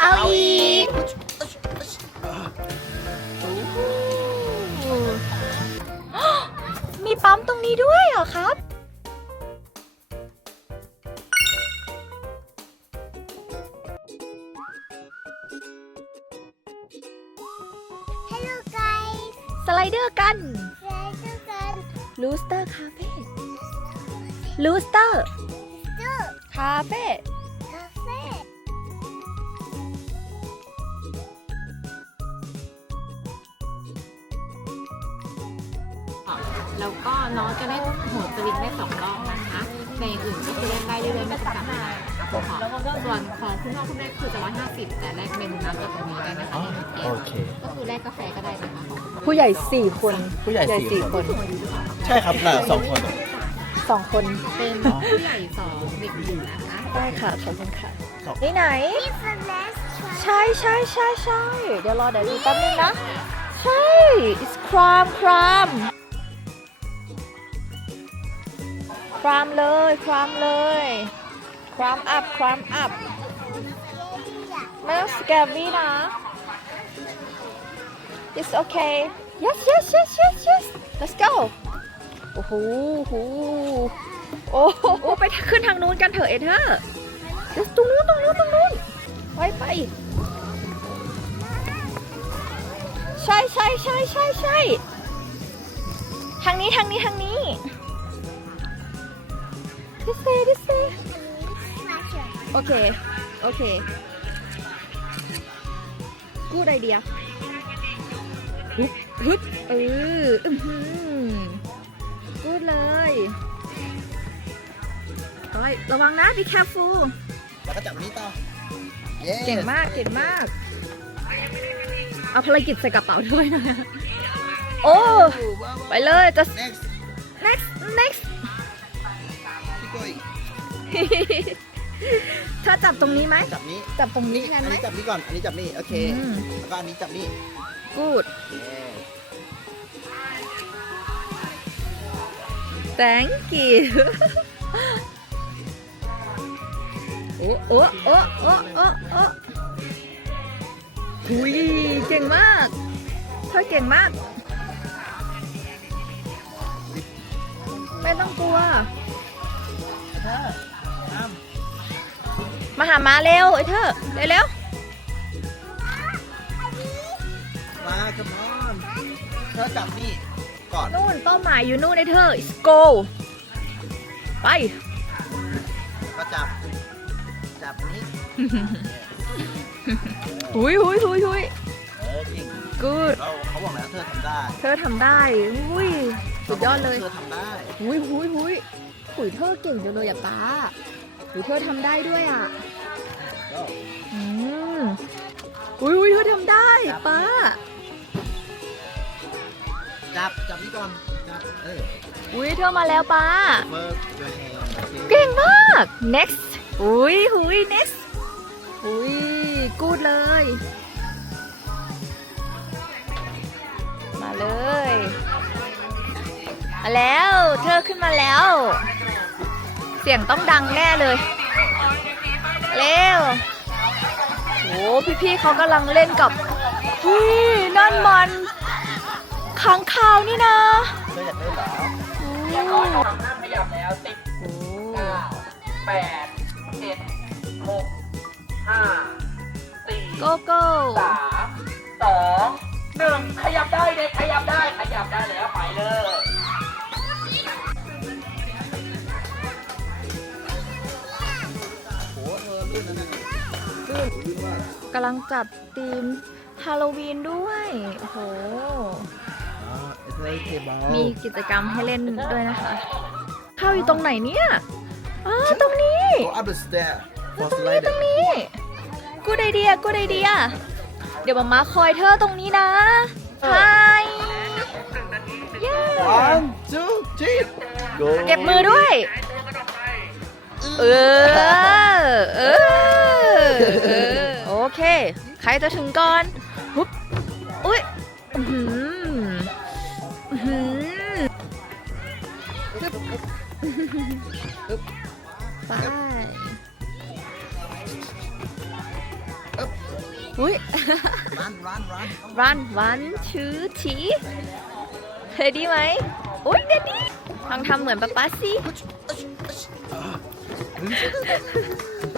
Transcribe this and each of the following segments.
เอาอีกมีปั๊มตรงนี้ด้วยเหรอครับ แล้วก็น้องจะได้โหดสวิงได้สองรอบนะคะในอย่างอื่นก็คือเล่นได้เรื่อยๆไม่จำกัดเวลาค่ะส่วนของคุณพ่อคุณแม่คือจะร้อยห้าสิบแต่แลกเมนูน้ำจากตรงนี้ได้นะคะโอเค ก็คือแลกกาแฟก็ได้นะคะผู้ใหญ่สี่คนผู้ใหญ่สี่คนใช่ครับน่ะสองคนสองคนเป็นผู้ใหญ่สองเด็กหนึ่งนะคะได้ค่ะขอบคุณค่ะสองนี่ไหน It's the last try ใช่ใช่ใช่ใช่เดี๋ยวรอเดี๋ยวดูแป๊บนึงนะ ใช่ it's คร ครามครามเลยครามเลยครามอัพครามอัพ ไม่ต้องสแกมมี่นะ it's okay yes yes yes yes yes let's go โอ้โหโอ้โหโอ้โหไปขึ้นทางนู้นกันเถอะเอเธอร์เดี๋ยวตรงนู้นตรงนู้นตรงนู้นไปไปใช่ใช่ใช่ใช่ใช่ทางนี้ทางนี้ทางนี้ this way this way Smasher โอเค โอเค กูดไอเดียฮึบฮึบเอออื้อหือกูดเลยเฮ้ยระวังนะ be careful แล้วก็จับนี้ต่อเย้เก่งมาก เก่งมาก เอาภารกิจใส่กระเป๋าด้วยนะ โอ้ ไปเลยจะ next next next keep going เธอจับตรงนี้ไหมจับนี้จับตรงนี้แทอันนไหม นี้จับนี้ก่อน อันนี้จับนี่ โอเค อืม แล้วก็อันนี้จับนี่ good เย้ thank you โอ้โอ้โอ้โอ้โอ้โอ้หุยเก่งมากเธอเก่งมาก ไม่ต้องกลัว เธอน้ มาหามาเร็วไอ้เธอเร็วเร็วำมา come on เธอจับนี่ก่อนนู่นเป้าหมายอยู่นู่นไอ้เธอ Let's go ไปก็จับ จับนี้หุยหุยหุยหุยเออจริง good เราเขาบอกแล้วเธอทำได้เธอทำได้หุยสุดยอดเลย เธอทำได้หุยหุยหุยหุยเธอเก่งจังเลยอะป้า หุยเธอทำได้ด้วยอะก็อืมหุยหุยเธอทำได้ป้า จับ จับนี่ก่อน จับ เออหุยเธอมาแล้วป้าเฟิร์สเดอะแฮนด์โอเคเก่งมาก next หุยหุย next หุย good เลย มาเลย มาแล้ว เธอขึ้นมาแล้วเสียงต้องดังแน่เลย เร็วโอ้พี่ๆเขากำลังเล่นกับนั่นมันค้างคาวนี่นะ ธีมฮาโลวีนด้วยโอ้โห อ๋อเอเธอเคบอลมีกิจกรรมให้เล่นด้วยนะคะ เข้าอยู่ตรงไหนเนี่ยอ๋อตรงนี้ go up the stair ต for รงนี้ตรง slider นี้ กูไอเดีย กูไอเดีย เดี๋ยวมามาคอยเธอตรงนี้นะไฮเย้ one two three go เก็บมือด้วย เออ เออ เออ โอเคใครจะถึงก่อนหุบอุ้ยอื้อหืออื้อหือฮึบไปอุ้ยรันรันรัน run one two three เฮ้ยดีไหมอุ้ยเด็ดดีลองทำเหมือนป๊าป๊าสิ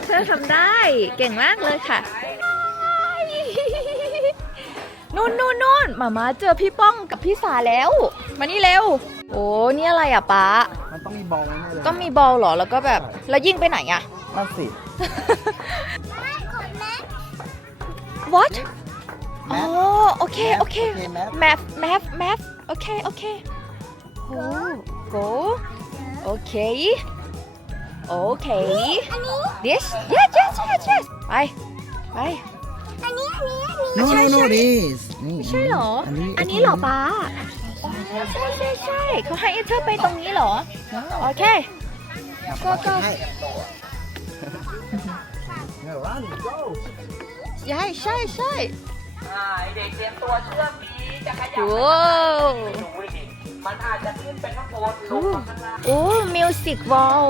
เธอทำได้ เก่งมากเลยค่ะ นู่นนู่นนู่นมามาเจอพี่ป้องกับพี่สาแล้ว มานี่เร็ว โอ้นี่อะไรอะป๊ามันต้องมีบอลแน่เลยต้องมีบอลเหรอ แล้วก็แบบ แล้วยิงไปไหนอะ นั่นสิ what แมอ๋อทโอเค โอเค แมท math math math โอเค โอเคโอ้ go โอเค โอเค this yes yes yes yes ไป ไป อันนี้ อันนี้ อันนี้โน่ใช่โน่ใช่โน่ดิสไม่ใช่เหรอ อันนี้อันนี้เหรอป้าอ๋อใช่ใช่ใช่เขาให้เธอไปตรงนี้เหรอ โอเค ก็ก็ให้เนี่ยรัน go ใช่ใช่ใช่อ่าเด็กเตรียมตัวเชื่อมดีจะขยับโอ้ดูดิมันอาจจะขึ้นไปข้างบนลงมาข้างล่าง โอ้มิวสิกวอล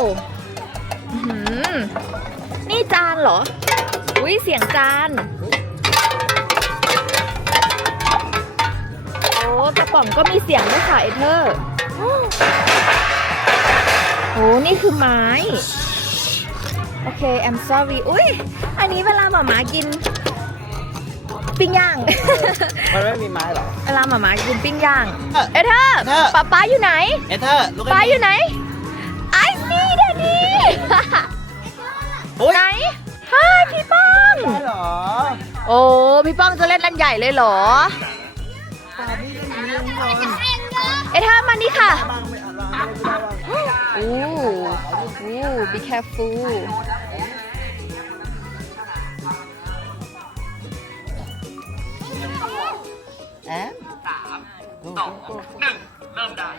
นี่จานเหรอ อุ้ยเสียงจาน โอ้กระป๋องก็มีเสียงด้วยค่ะเอเธอร์โอ้นี่คือไม้ โอเค I'm sorry อุ้ยอันนี้เวลาหมาหมากิน ปิ้งย่าง มันไม่มีไม้เหรอ เวลาหมาหมากินปิ้งย่าง เออเอเธอร์เออป๊าป๊าอยู่ไหน เอเธอร์ลูกป๊าอยู่ไหน I see daddy โอ้ยไหนฮ่าพี่ป้อง ได้เหรอ โอ้ พี่ป้องจะเล่นอันใหญ่เลยเหรอ อเธอร์มานี่ค่ะบางไม่อะไรไม่ได้อู้อู้ be careful แอมสาม go สอง go go หนึ่งเริ่มได้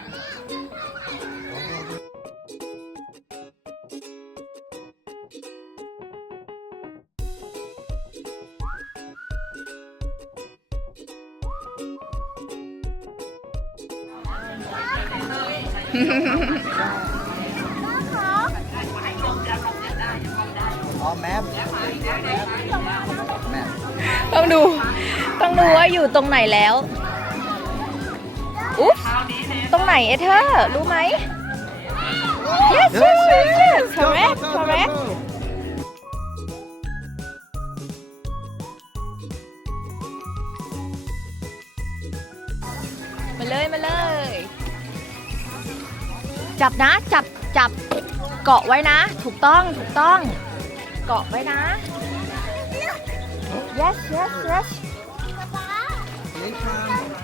อ๋อแมปแมปต้องดู ต้องดูว่าอยู่ตรงไหนแล้วอุ๊บตรงไหนเอเธอร์รู้ไหม yes yes yes correct correct มาเลย มาเลย จับนะ จับจับเกาะไว้นะ ถูกต้องถูกต้อง เกาะไว้นะ yes yes yes นี่ค่ะ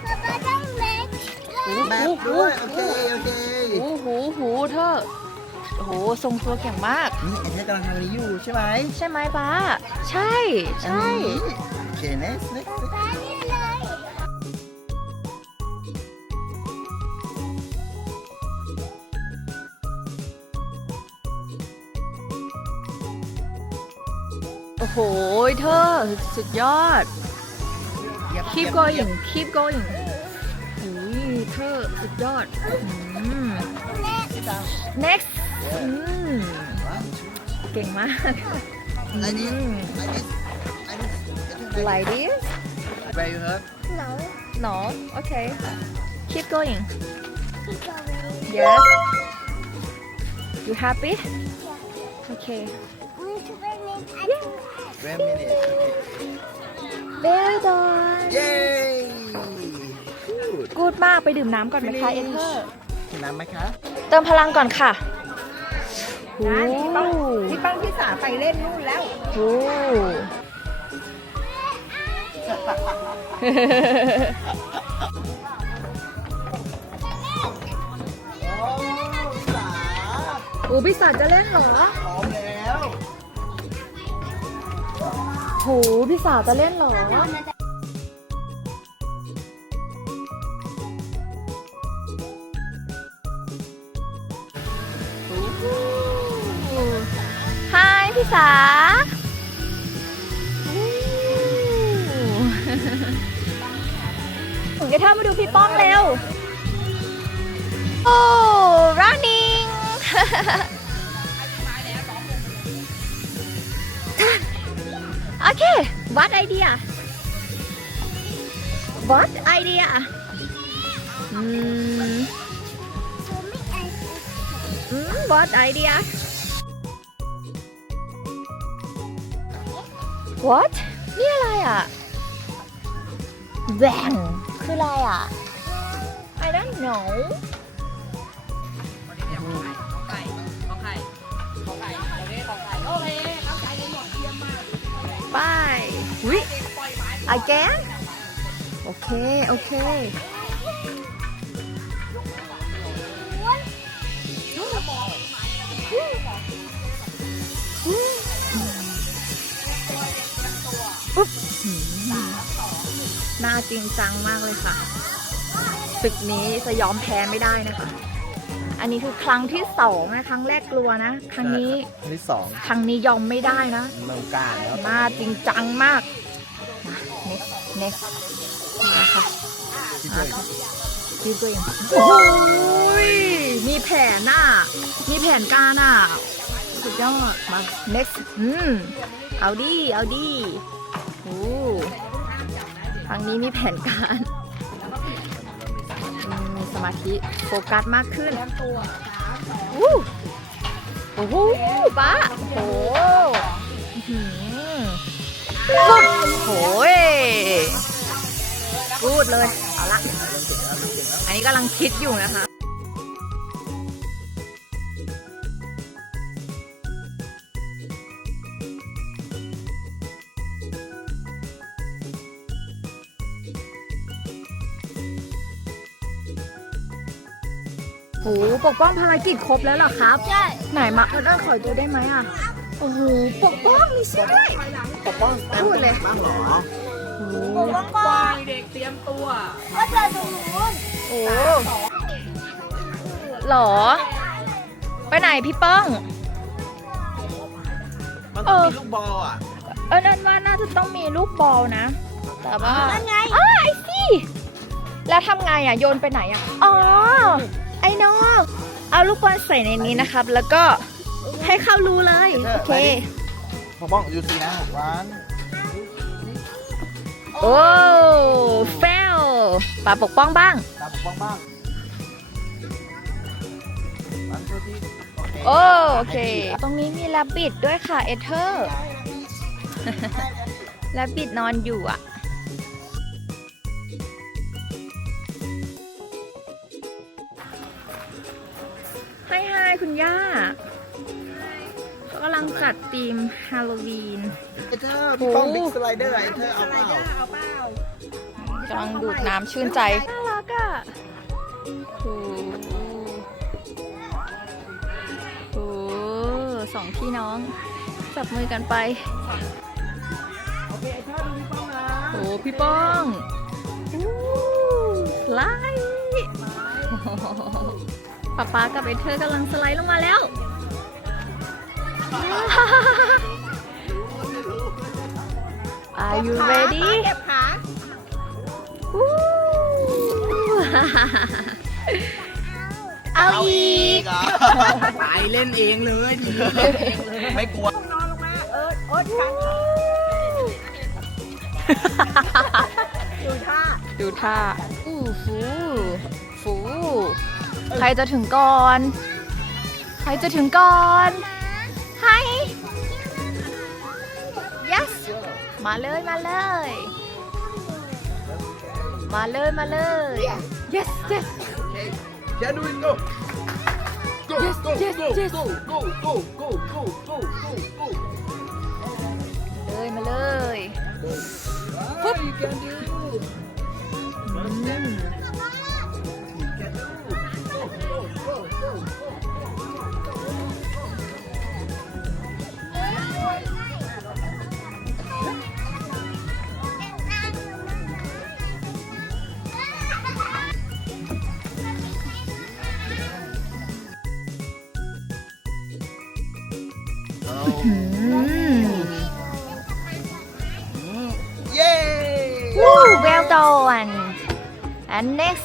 ป๊าป๊าต้องเล็กแมปด้วยโอเคโอเคหูหูหูเธอโอ้โหทรงตัวแข็งมาก นี่เอเธอร์กำลังทำอันนี้อยู่ใช่ไหมใช่ไหมป้าใช่ ใช่อันนี้โอเค next next ป๊านี่ อ้โห เธอ สุดยอด keep going keep going อุ้ยเธอ สุดยอดอืม next อืมเก่งมากอันนี้อืมอันนี้อันนี้ like this where you hurt no no okay keep going keep going yes you happy okay need to bring in wait a minute okay well done yay good กูดมากไปดื่มน้ำก่อนไหมคะเอเธอร์กินน้ำไหมคะ เติมพลังก่อนค่ะโอ้พี่ป้องพี่สาไปเล่นนู่นแล้วโอ้โอ้สาโอ้พี่สาจะเล่นเหรอพร้อ โหพี่สาวจะเล่นเหรอ ฮายพี่สาถึงจะท่ามาดูพี่ป้องเร็ว โอ้ running Okay, what idea? What idea? Mm. Mm, what idea? What? นี่อะไรอ่ะ Bang คืออะไรอ่ะ I don't know ไปวิ again โอเค โอเคหน้าจริงจังมากเลยค่ะศึกนี้จะยอมแพ้ไม่ได้นะคะ อันนี้คือครั้งที่สองนะครั้งแรกกลัวนะ ครั้งนี้อันที่สองครั้งนี้ยอมไม่ได้นะเมืองการแล้วหน้าจริงจังมาก next next มาค่ะที่ด้วยพี่ตัวเองโอ้ยมีแผนน่ะมีแผนการอะสุดยอดมา next อืมเอาดีเอาดีโอ้ครั้งนี้มีแผนการอื มมีสมาธิโฟกัสมากขึ้นอู้โอ้โหป้าโอ้โหอื้อหือปุ๊บโอ้ยพูดเลย เอาละ อันนี้กำลังคิดอยู่นะคะ โอ้โหปกป้องภารกิจครบแล้วเหรอครับ ใช่ ไหนมาเออขอดูได้ไหมอะ โอ้โห ปกป้องมีสิทธิ์ด้วย ปกป้องพูดเลย บ้างเหรอก็เจอตรงนู้นโอ้หรอ ไปไหนพี่ป้อง มันต้องมีลูกบอลอะ เออนั่นว่าน่าจะต้องมีลูกบอลนะ แต่ว่านั่นไงอ้าไอซี่แล้วทำไงอะ โยนไปไหนอะ อ๋อ ไอโนเอาลูกบอลใส่ในนี้นะครับ แล้วก็ให้เข้ารูเลย โอเคปกป้องยูซีนะวันโอ้เฟลป่าปกป้องบ้าง ตามปกป้องบ้างวันโทษทีโอเคโอ้โอเค ตรงนี้มีแรบบิดด้วยค่ะ เอเธอร์แรบบิดนอนอยู่อะ คุณย่าเขากำลังจัดธีมฮาโลวีน ไอเธอพี่ป้องบิ๊กสไลเดอร์ไอเธอเอาเปล่าเอาเปล่ากำลังดูดน้ำชื่นใจ น่ารักอะโอ้โหสองพี่น้อง จับมือกันไป โอเคไอเธอดูพี่ป้องนะโอ้พี่ป้องอู้สไลด์ ป๊าป๊ากับเอเธอร์กำลังสไลด์ลงมาแล้ว Are you ready เก็บขาอู้เอาอีกเหรอไปเล่นเองเลยทีนี้ไม่กลัว นอนลงมา เออโอ๊ตกันดูท่า ดูท่า อู้ฟู ฟู ใครจะถึงก่อน ใครจะถึงก่อน ให้ yes มาเลยมาเลย มาเลยมาเลย yes yes Okay. Can we go? Go, Yes, go, yes, go, yes. go, go, go, go, go, go, go, go. เลยมาเลย Ah, you can do. First step. Woo, well done. And next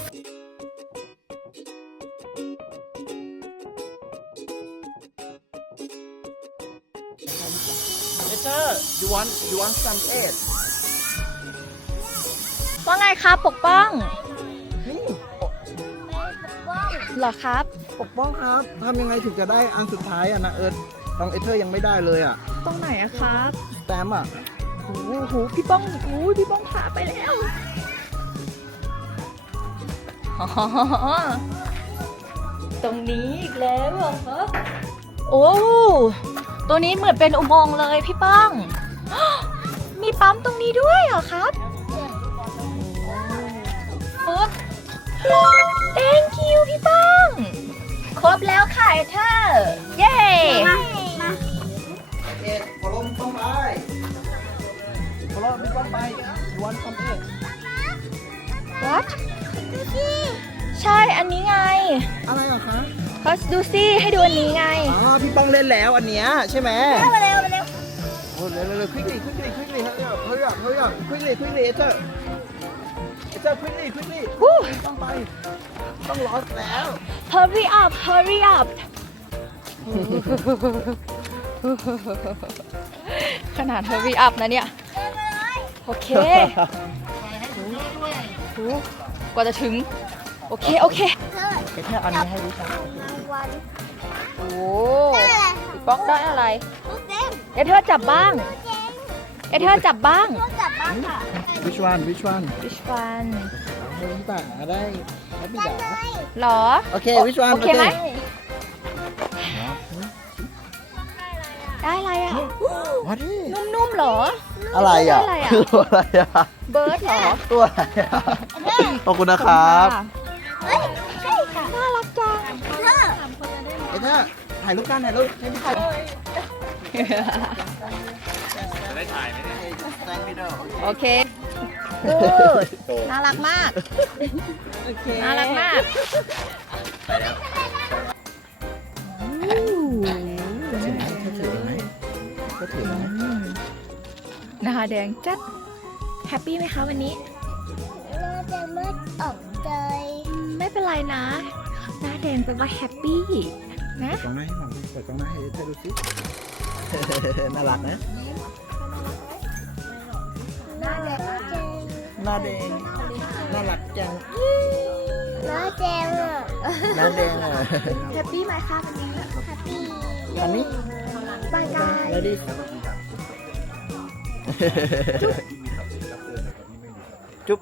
เอเธอ you want you want some egg โซว่าไงครับปกป้องนี่เหรอครับ ปกป้องครับทำยังไงถึงจะได้อันสุดท้ายอะนะเอิร์ธน้องเอเธอร์ยังไม่ได้เลยอะตรงไหนอะครับสแตมป์อะโอ้โหพี่ป้องโอ้ยพี่ป้องพาไปแล้วอ๋อตรงนี้อีกแล้วเหรอครับโอ้ตัวนี้เหมือนเป็นอุโมงค์เลยพี่ป้องมี ปั๊มตรงนี้ด้วยเหรอครับปึ๊บ thank you พี่ป้อง ครบแล้วค่ะเธอ เย้เอ็ดขอลมต้องไปขอลมพี่ป้องไปยวนคอมเอ็ด what ใช่ อันนี้ไง อะไรอะคะก็ดูสิให้ดูอันนี้ไง อ๋อพี่ป้องเล่นแล้วอันเนี้ยใช่ไหมมาเร็วมาเร็วโอ้ เร็วเร็วเร็วควิกลี่ควิกลี่ควิกลี่เฮ้ยเฮ้ยเฮ้ยเฮ้ยควิกลี่ควิกลี่เอเธอร์เอเธอร์ควิกลี่ควิกลี่ฮู้ต้องไป ต้องรอแล้ว hurry up hurry up ขนาด hurry up นะเนี่ย โอเคโอ้กว่าจะถึง โอเค โอเคเธอเอเธอร์เอานี้ให้ดิฉันวันโอ้พี่ป๊อกได้อะไรลูก เด้งเอเธอร์จับบ้างเอเธอร์จับบ้างลูกจับบ้างค่ะวิชวันวิชวัน which one เฮ้ยป่าได้แล้วพี่จ๋าหรอ โอเควิชวันโอเคไหม ได้อะไรอะวัดดินุ่มๆเหรอ อะไรอะอะไรอะคืออะไรอะเบิร์ดเหรอ ตัวอะไรอะขอบคุณนะครับเฮ้ยใช่ค่ะน่ารักจังเธอเอเธอร์ถ่ายรูปกันถ่ายรูปให้พี่ถ่าย จะได้ถ่ายไหมเนี่ยแซนวิดีโอโอเค good น่ารักมากโอเคน่ารักมากถือไหมถ้าถือไหมก็ถือไหมหน้าแดงจัด แฮปปี้ไหมคะวันนี้ เราจะไม่ออกใจไม่เป็นไรนะ หน้าแดงแปลว่าแฮปปี้นะกล้องหน้าให้หน่อยเปิดกล้องหน้าให้เธอดูสิ น่ารักนะ หน้าแดงหน้าแดงน่ารักจังหน้าแดงอะหน้าแดงอะแฮปปี้ไหมคะวันนี้แฮปปี้อันนี้บายบายแล้วดิจุ๊บ